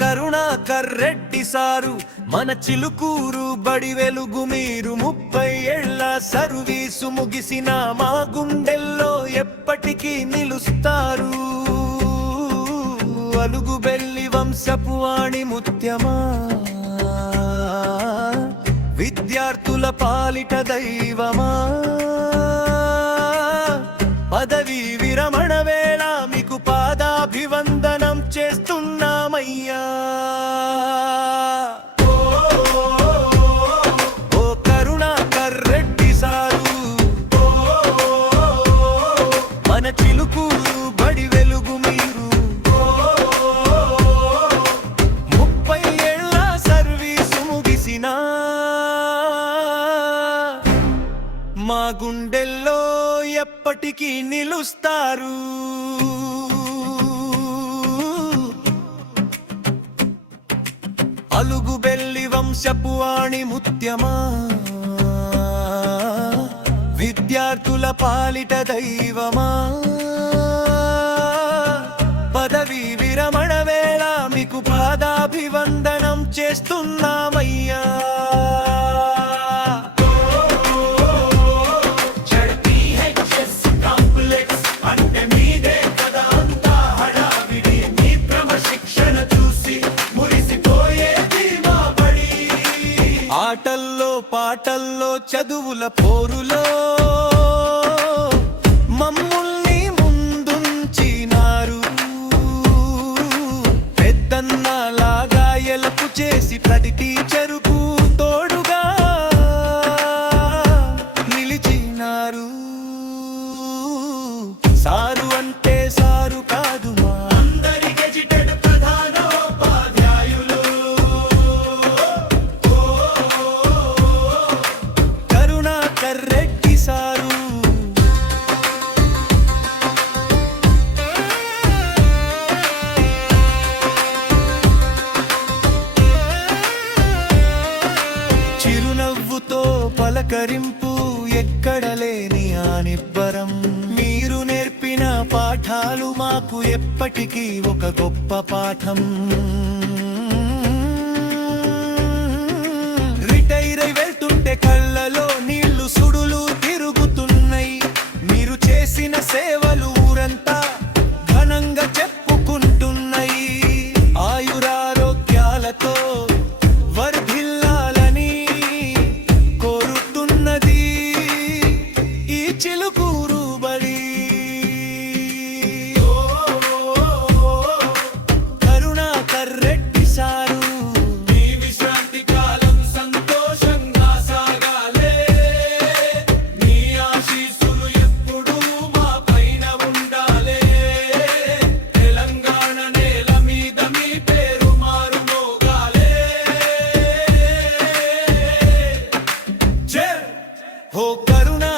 Karunakar Reddy sir మన చిలుకూరు బడి వెలుగు మీరు 30 ఏళ్ల సర్వీసు ముగిసిన మా గుండెల్లో ఎప్పటికీ నిలుస్తారు. అలుగుబెల్లి వంశపు వాణి ముత్యమా, విద్యార్థుల పాలిట దైవమా, పదవీ విరమణ వేళ మీకు పాదాభివందనం చేస్తున్నామయ్యా. ఓ కరుణాకర్ రెడ్డి సారు, మన చిలుకూరు బడి వెలుగు మీరు 30 ఏళ్ల సర్వీసు ముగిసిన మా గుండెల్లో ఎప్పటికీ నిలుస్తారు. అలుగుబెల్లి వంశపు వాణి ముత్యమా, విద్యార్థుల పాలిట దైవమా, పదవీ విరమణ వేళ మీకు పాదాభివందనం చేస్తున్నామయ్యా. ఆటల్లో పాటల్లో చదువుల పోరులో మమ్ముల్ని ముందుంచినారు. పెద్దన్నలాగా ఎలుపు చేసి ప్రతి టీచరుకు తోడుగా నిలిచినారు. సారు అంటే సారు కాదు, మా అందరి గెజిటెడ్ ప్రధానోపాధ్యాయులు. కరుణాకర్ రెడ్డి సారు, చిరునవ్వుతో పలకరింపు, ఎక్కడ లేని ఆ నిబ్బరం. మీరు నేర్పిన పాఠాలు మాకు ఎప్పటికీ ఒక గొప్ప పాఠం. రిటైర్ అయి వెళ్తుంటే కళ్ళలో నీళ్లు సుడులు తిరుగుతున్నాయి. మీరు చేసిన సేవలు ఊరంతా ఘనంగా చెప్పుకుంటున్నాయి. ఆయురారోగ్యాలతో వర్ధిల్లాలని కోరుతున్నది ఈ చిలుకూరు బడి. కరుణాకర్ రెడ్డి సారు, మీ విశ్రాంతి కాలం సంతోషంగా సాగాలే. మీ ఆశీస్సులు ఎప్పుడూ మా పైన ఉండాలే. తెలంగాణ నేల మీద మీ పేరు మారుమోగాలే. జై హో కరుణా